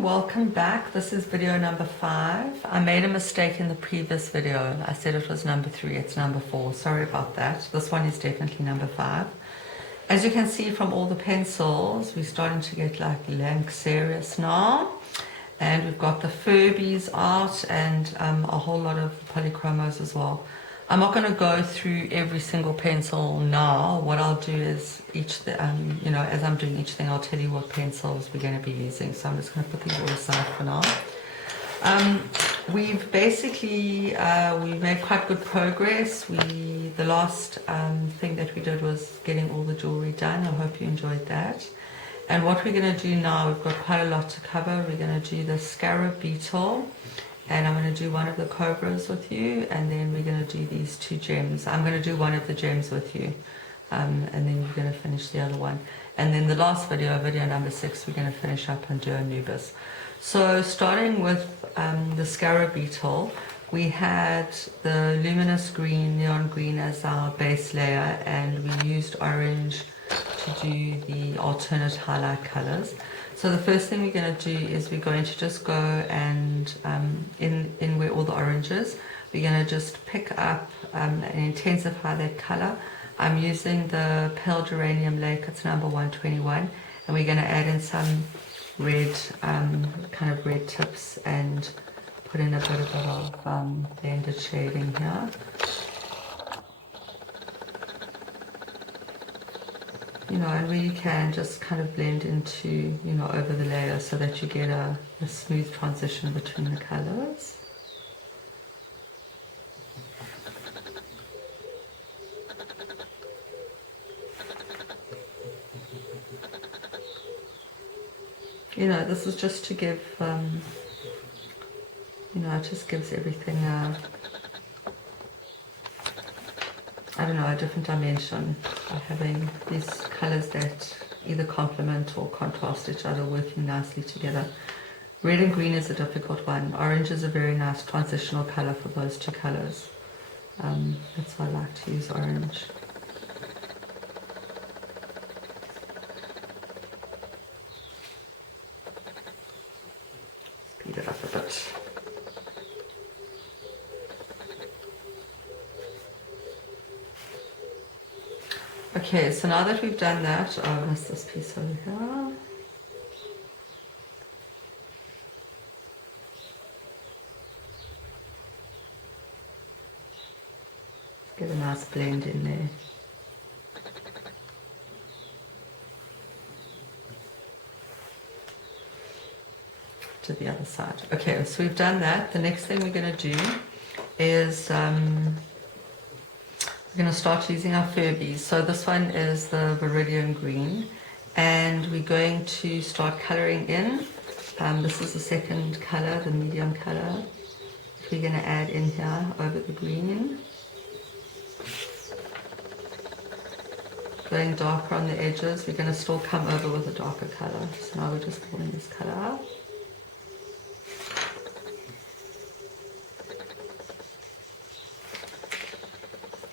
Welcome back. This is video number 5. I made a mistake in the previous video. I said it was number 3, it's number 4. Sorry about that. This one is definitely number 5. As you can see from all the pencils, we're starting to get like lank serious now. And we've got the Furbies out and a whole lot of polychromos as well. I'm not going to go through every single pencil now. What I'll do is as I'm doing each thing, I'll tell you what pencils we're going to be using. So I'm just going to put these all aside for now. We've basically, we made quite good progress. The last thing that we did was getting all the jewelry done. I hope you enjoyed that. And what we're going to do now, we've got quite a lot to cover. We're going to do the Scarab Beetle. And I'm going to do one of the Cobras with you, and then we're going to do these 2 gems. I'm going to do one of the gems with you, and then we're going to finish the other one. And then the last video number 6, we're going to finish up and do Anubis. So starting with the Scarab Beetle, we had the luminous green, neon green as our base layer, and we used orange to do the alternate highlight colors. So the first thing we're going to do is we're going to just go and in where all the orange is, we're going to just pick up and intensify that color. I'm using the Pale Geranium Lake, it's number 121, and we're going to add in some red, kind of red tips and put in a bit of blended shading here. And where you can just kind of blend into, over the layer so that you get a smooth transition between the colors. This is just to give, it just gives everything a different dimension by having these colors that either complement or contrast each other, working nicely together. Red and green is a difficult one. Orange is a very nice transitional color for those 2 colors. That's why I like to use orange. Speed it up a bit. Okay, so now that we've done that, I missed this piece over here. Get a nice blend in there. To the other side. Okay, so we've done that. The next thing we're going to do is we're going to start using our Furbies. So this one is the Viridian Green, and we're going to start colouring in. This is the second colour, the medium colour. We're going to add in here over the green. Going darker on the edges, we're going to still come over with a darker colour. So now we're just pulling this colour out.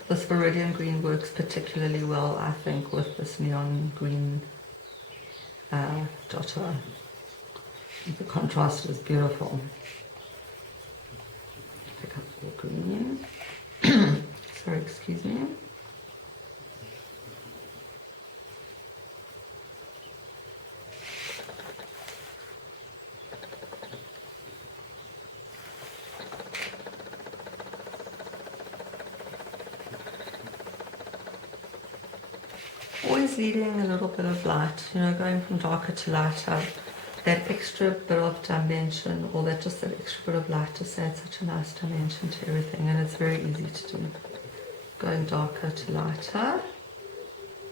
This Viridian Green works particularly well, I think, with this neon green dotter. The contrast is beautiful. Pick up the green. Sorry, excuse me. Always leading a little bit of light, going from darker to lighter. that extra bit of dimension, or that just that extra bit of light, just adds such a nice dimension to everything, and it's very easy to do. Going darker to lighter,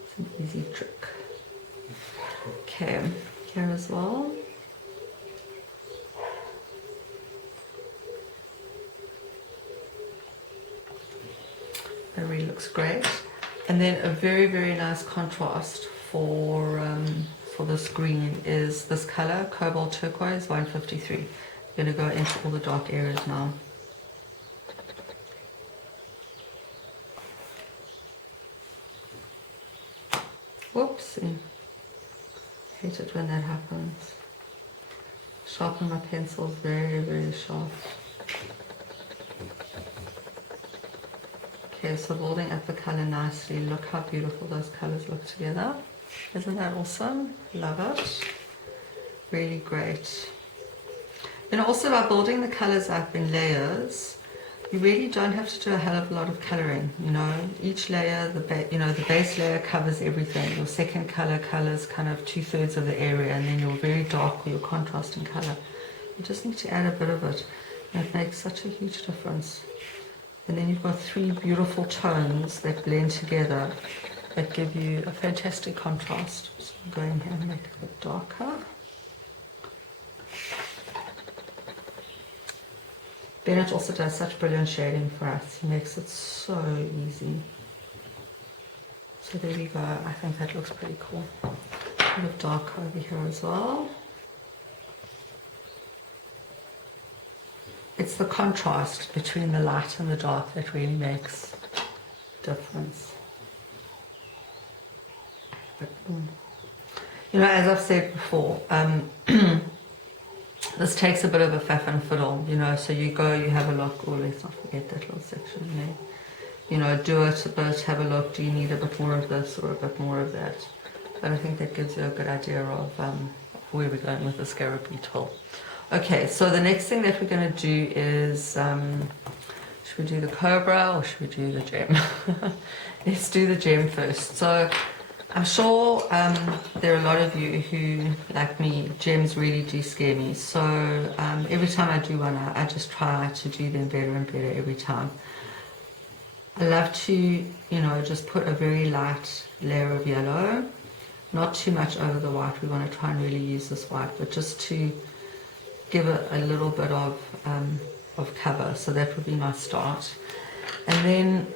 it's an easy trick. Okay, here as well. That really looks great. And then a very, very nice contrast for this green is this color, Cobalt Turquoise 153. I'm going to go into all the dark areas now. Whoopsie. Hate it when that happens. Sharpen my pencils very, very sharp. Okay, so building up the color nicely. Look how beautiful those colors look together. Isn't that awesome? Love it. Really great. And also by building the colors up in layers, you really don't have to do a hell of a lot of coloring. You know, each layer, the base layer covers everything. Your second color colors kind of 2/3 of the area, and then your very dark or your contrasting color. You just need to add a bit of it, and it makes such a huge difference. And then you've got 3 beautiful tones that blend together that give you a fantastic contrast. So I'm going here and make it a bit darker. Bennett also does such brilliant shading for us. He makes it so easy. So there we go. I think that looks pretty cool. A bit of dark over here as well. It's the contrast between the light and the dark that really makes a difference. But, you know, as I've said before, this takes a bit of a faff and fiddle, you know, so you go, you have a look, or let's not forget that little section there. You know, do it a bit, have a look, do you need a bit more of this or a bit more of that? But I think that gives you a good idea of where we're going with the Scarab Beetle. Okay, so the next thing that we're going to do is, should we do the Cobra or should we do the gem? Let's do the gem first. So I'm sure there are a lot of you who, like me, gems really do scare me. So every time I do one, I just try to do them better and better every time. I love to, you know, just put a very light layer of yellow, not too much over the white. We want to try and really use this white, but just to give it a little bit of cover. So that would be my start. And then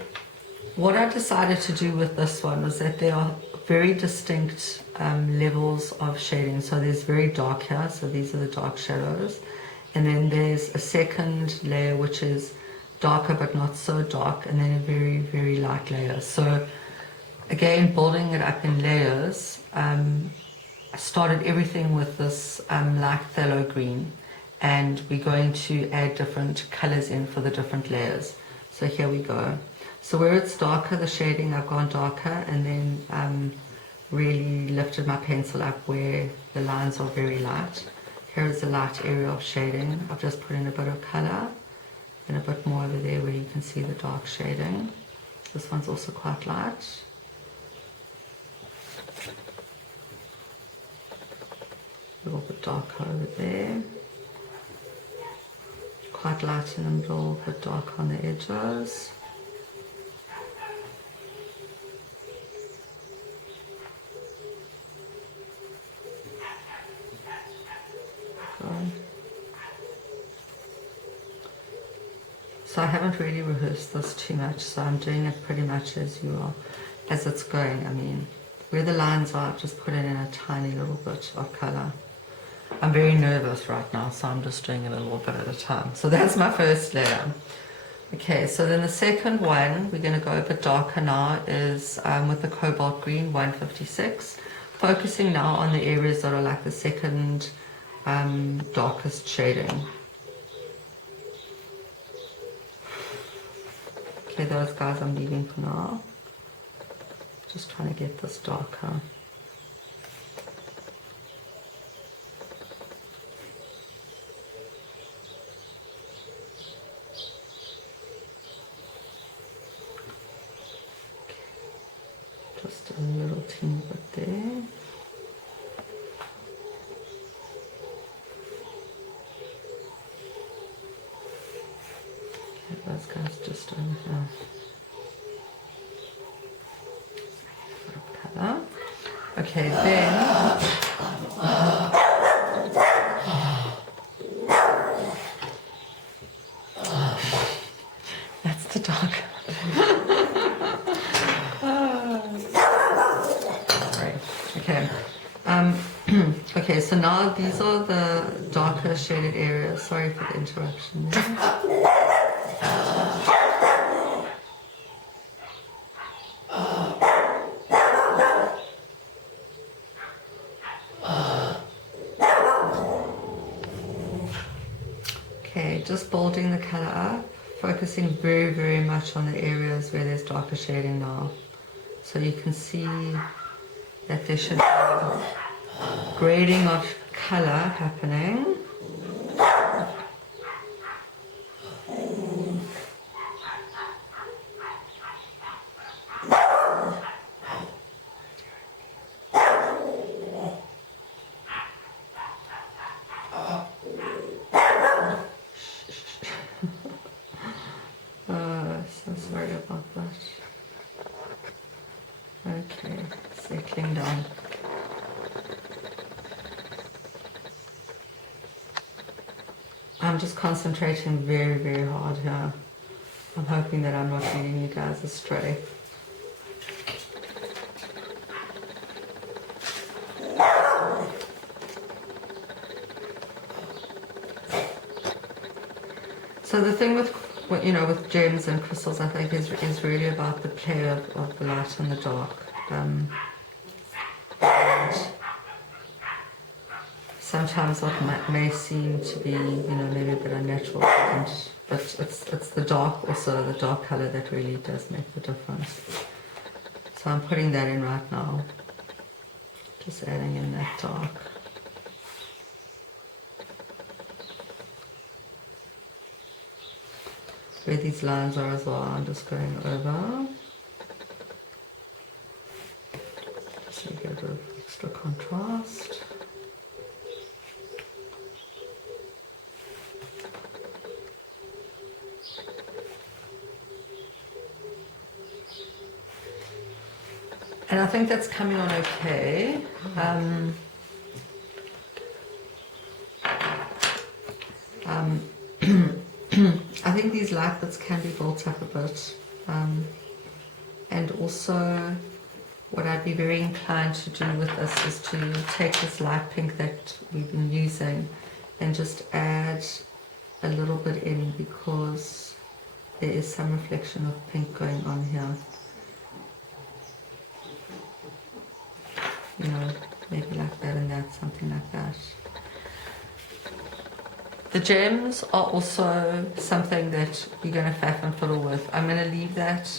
what I decided to do with this one was that there are very distinct levels of shading. So there's very dark here, so these are the dark shadows. And then there's a second layer which is darker but not so dark, and then a very, very light layer. So again, building it up in layers, I started everything with this light phthalo green, and we're going to add different colors in for the different layers. So here we go. So where it's darker, the shading, I've gone darker, and then really lifted my pencil up where the lines are very light. Here is the light area of shading. I've just put in a bit of color and a bit more over there where you can see the dark shading. This one's also quite light. A little bit darker over there. Quite light in the middle, but dark on the edges. So I haven't really rehearsed this too much, so I'm doing it pretty much as it's going. I mean, where the lines are, I've just put it in a tiny little bit of color. I'm very nervous right now, so I'm just doing it a little bit at a time. So that's my first layer. Okay, so then the second one, we're going to go a bit darker now, is with the Cobalt Green 156. Focusing now on the areas that are like the second darkest shading. Okay, those guys I'm leaving for now. Just trying to get this darker. Just a little teeny bit there. those guys just over here. Colour. Okay, then that's the dog. Right. Okay. Okay, so now these are the darker shaded areas. Sorry for the interruption. Okay, just bolding the color up, focusing very, very much on the areas where there's darker shading now. So you can see that there should be a grading of color happening. So sorry about that. Okay, settling down. I'm just concentrating very, very hard here. I'm hoping that I'm not leading you guys astray. So the thing with with gems and crystals, I think, is really about the play of the light and the dark. And sometimes what may seem to be, maybe a bit unnatural, but it's the dark, also the dark color, that really does make the difference. So I'm putting that in right now, just adding in that dark. Where these lines are as well, I'm just going over. Just to get a bit of extra contrast. And I think that's coming on okay. I think these light bits can be built up a bit, and also what I'd be very inclined to do with this is to take this light pink that we've been using and just add a little bit in, because there is some reflection of pink going on here. Maybe like that and that, something like that. The gems are also something that we're going to faff and fiddle with. I'm going to leave that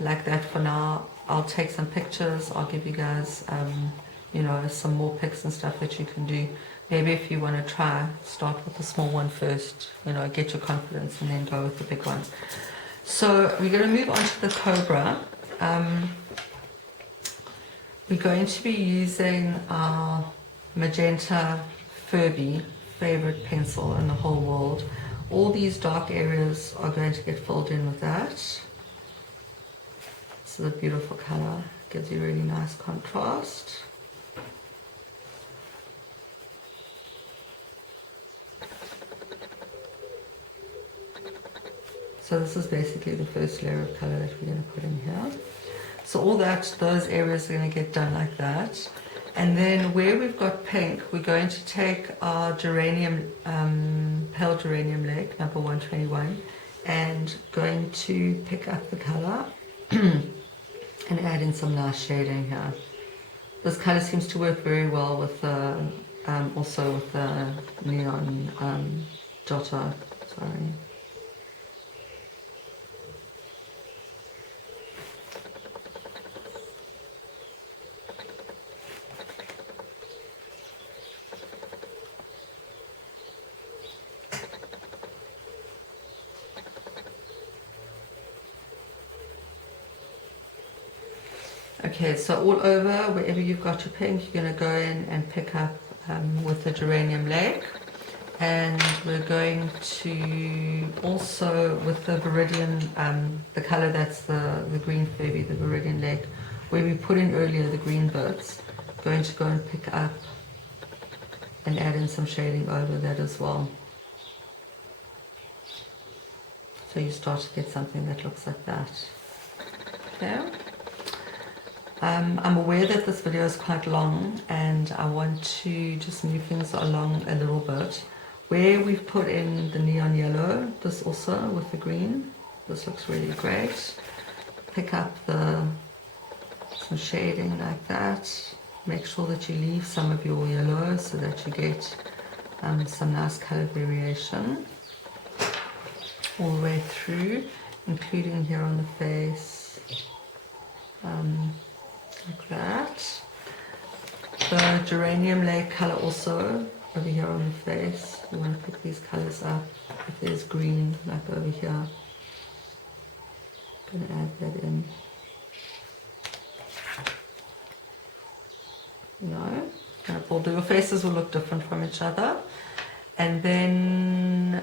like that for now. I'll take some pictures. I'll give you guys, some more pics and stuff that you can do. Maybe if you want to try, start with the small one first, get your confidence, and then go with the big one. So we're going to move on to the Cobra. We're going to be using our magenta Furby, favorite pencil in the whole world. All these dark areas are going to get filled in with that. So the beautiful color gives you really nice contrast. So this is basically the first layer of color that we're going to put in here. So all that, those areas are going to get done like that. And then where we've got pink, we're going to take our geranium, pale geranium leg, number 121, and going to pick up the color and add in some nice shading here. This color seems to work very well with the, also with the neon Giotto, sorry. Okay, so all over, wherever you've got your pink, you're going to go in and pick up with the geranium leg. And we're going to also, with the Viridian, the color that's the green Furby, the Viridian Lake, where we put in earlier the green bits, going to go and pick up and add in some shading over that as well. So you start to get something that looks like that. Okay. I'm aware that this video is quite long and I want to just move things along a little bit. Where we've put in the neon yellow, this also with the green, this looks really great. Pick up some shading like that. Make sure that you leave some of your yellow so that you get some nice color variation all the way through, including here on the face, like that. The geranium lake color also over here on the face. You want to pick these colors up. If there's green, like over here, I'm going to add that in. You know, although your faces will look different from each other. And then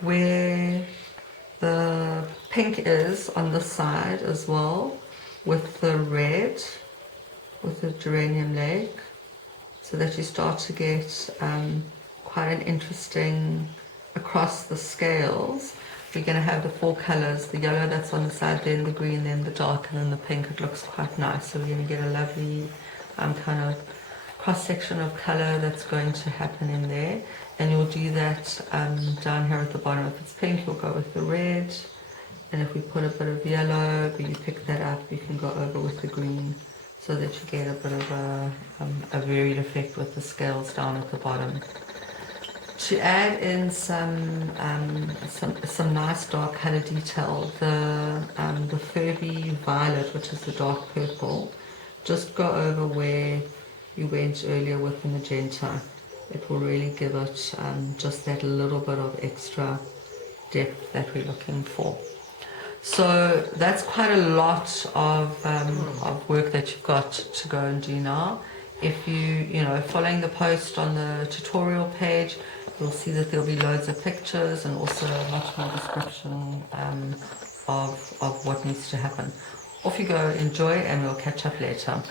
where the pink is on this side as well, with the red, with the geranium lake, so that you start to get quite an interesting, across the scales, we're going to have the four colors, the yellow that's on the side, then the green, then the dark, and then the pink. It looks quite nice. So we're going to get a lovely kind of cross-section of color that's going to happen in there. And you'll do that down here at the bottom. If it's pink, you'll go with the red. And if we put a bit of yellow, but you pick that up, you can go over with the green, so that you get a bit of a varied effect with the scales down at the bottom. To add in some nice dark color detail, the Furby violet, which is the dark purple, just go over where you went earlier with the magenta. It will really give it just that little bit of extra depth that we're looking for. So that's quite a lot of work that you've got to go and do now. If you know, following the post on the tutorial page, you'll see that there'll be loads of pictures and also much more description of what needs to happen. Off you go, enjoy, and we'll catch up later.